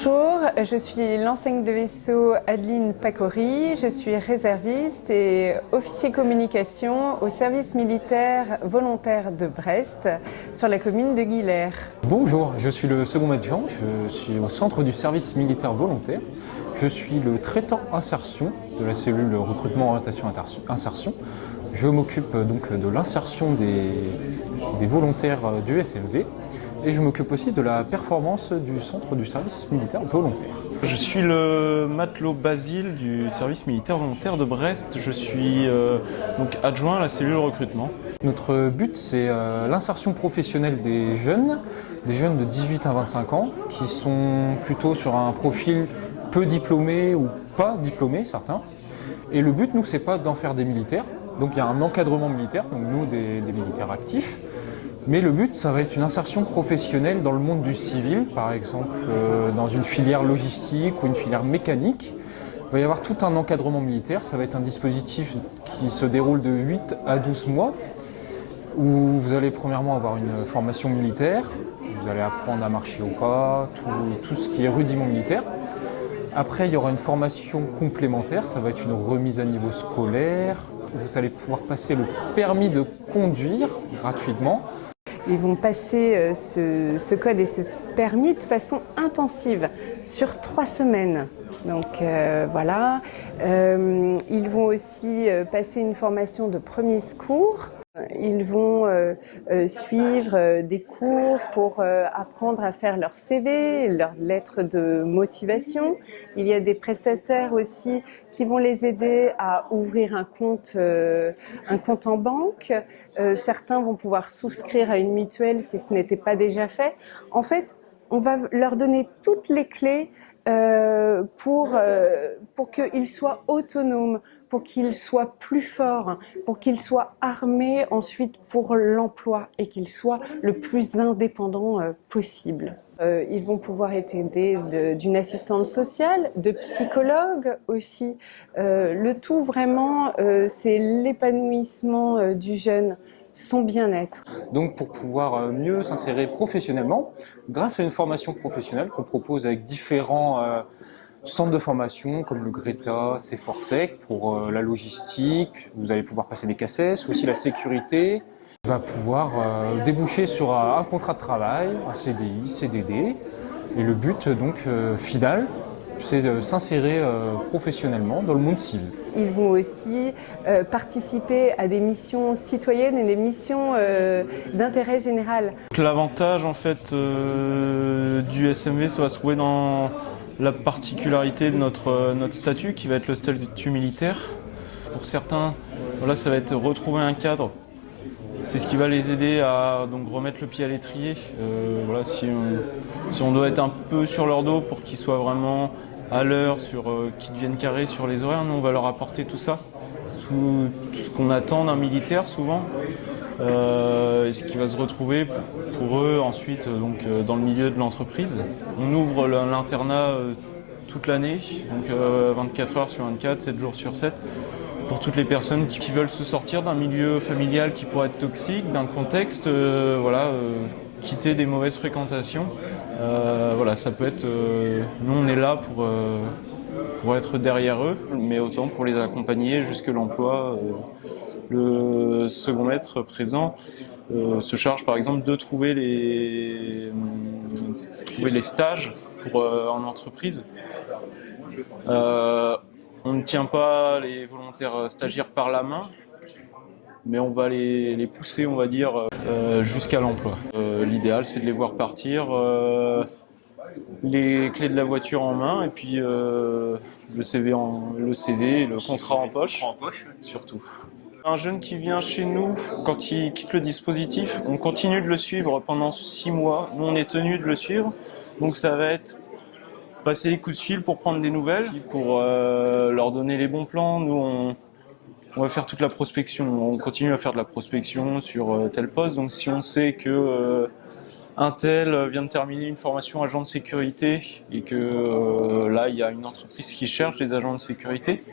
Bonjour, je suis l'enseigne de vaisseau Adeline Pacori, je suis réserviste et officier communication au service militaire volontaire de Brest sur la commune de Guillers. Bonjour, je suis le second adjoint, je suis au centre du service militaire volontaire. Je suis le traitant insertion de la cellule recrutement orientation insertion. Je m'occupe donc de l'insertion des volontaires du SMV et je m'occupe aussi de la performance du centre du service militaire volontaire. Je suis le matelot Basile du service militaire volontaire de Brest. Je suis donc adjoint à la cellule recrutement. Notre but, c'est l'insertion professionnelle des jeunes de 18 à 25 ans, qui sont plutôt sur un profil peu diplômés ou pas diplômés, certains. Et le but, nous, c'est pas d'en faire des militaires. Donc il y a un encadrement militaire, donc nous, des militaires actifs. Mais le but, ça va être une insertion professionnelle dans le monde du civil, par exemple dans une filière logistique ou une filière mécanique. Il va y avoir tout un encadrement militaire. Ça va être un dispositif qui se déroule de 8 à 12 mois, où vous allez premièrement avoir une formation militaire. Vous allez apprendre à marcher au pas, tout ce qui est rudiment militaire. Après, il y aura une formation complémentaire, ça va être une remise à niveau scolaire. Vous allez pouvoir passer le permis de conduire gratuitement. Ils vont passer ce code et ce permis de façon intensive sur 3 semaines. Donc voilà. Ils vont aussi passer une formation de premiers secours. Ils vont suivre des cours pour apprendre à faire leur CV, leur lettre de motivation. Il y a des prestataires aussi qui vont les aider à ouvrir un compte en banque. Certains vont pouvoir souscrire à une mutuelle si ce n'était pas déjà fait. En fait, on va leur donner toutes les clés pour qu'ils soient autonomes, pour qu'ils soient plus forts, pour qu'ils soient armés ensuite pour l'emploi et qu'ils soient le plus indépendants possible. Ils vont pouvoir être aidés d'une assistante sociale, de psychologues aussi. Le tout vraiment, c'est l'épanouissement du jeune, son bien-être. Donc pour pouvoir mieux s'insérer professionnellement, grâce à une formation professionnelle qu'on propose avec différents centres de formation comme le Greta, C4Tech pour la logistique, vous allez pouvoir passer des CACES, aussi la sécurité, va pouvoir déboucher sur un contrat de travail, un CDI, CDD, et le but donc final, c'est de s'insérer professionnellement dans le monde civil. Ils vont aussi participer à des missions citoyennes et des missions d'intérêt général. L'avantage en fait du SMV, ça va se trouver dans la particularité de notre statut qui va être le statut militaire. Pour certains, voilà, ça va être retrouver un cadre. C'est ce qui va les aider à donc, remettre le pied à l'étrier. Voilà, si on doit être un peu sur leur dos pour qu'ils soient vraiment à l'heure, qu'ils deviennent carrés sur les horaires, nous on va leur apporter tout ça, tout ce qu'on attend d'un militaire souvent, et ce qui va se retrouver pour eux ensuite donc, dans le milieu de l'entreprise. On ouvre l'internat toute l'année, donc 24 heures sur 24, 7 jours sur 7. Pour toutes les personnes qui veulent se sortir d'un milieu familial qui pourrait être toxique, d'un contexte, quitter des mauvaises fréquentations. Voilà, ça peut être. Nous, on est là pour être derrière eux, mais autant pour les accompagner jusque l'emploi. Le second maître présent se charge, par exemple, de trouver les stages en entreprise. On ne tient pas les volontaires stagiaires par la main, mais on va les pousser, on va dire, jusqu'à l'emploi. L'idéal, c'est de les voir partir, les clés de la voiture en main, et puis le CV, le contrat en poche, surtout. Un jeune qui vient chez nous, quand il quitte le dispositif, on continue de le suivre pendant 6 mois. Nous, on est tenu de le suivre, donc ça va être passer les coups de fil pour prendre des nouvelles, pour leur donner les bons plans. Nous, on va faire toute la prospection. On continue à faire de la prospection sur tel poste. Donc, si on sait que un tel vient de terminer une formation agent de sécurité et que là, il y a une entreprise qui cherche des agents de sécurité,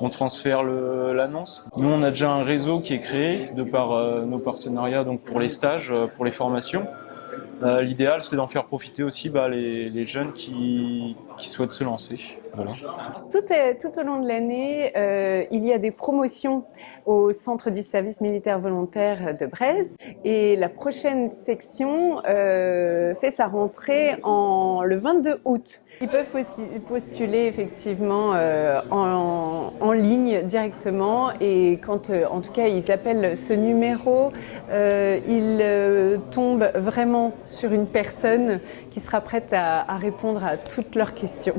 on transfère l'annonce. Nous, on a déjà un réseau qui est créé de par nos partenariats donc pour les stages, pour les formations. L'idéal, c'est d'en faire profiter aussi les jeunes qui souhaitent se lancer. Voilà. Tout au long de l'année, il y a des promotions au Centre du service militaire volontaire de Brest et la prochaine section fait sa rentrée le 22 août. Ils peuvent postuler effectivement en ligne directement et quand en tout cas ils appellent ce numéro, ils tombent vraiment sur une personne qui sera prête à répondre à toutes leurs questions.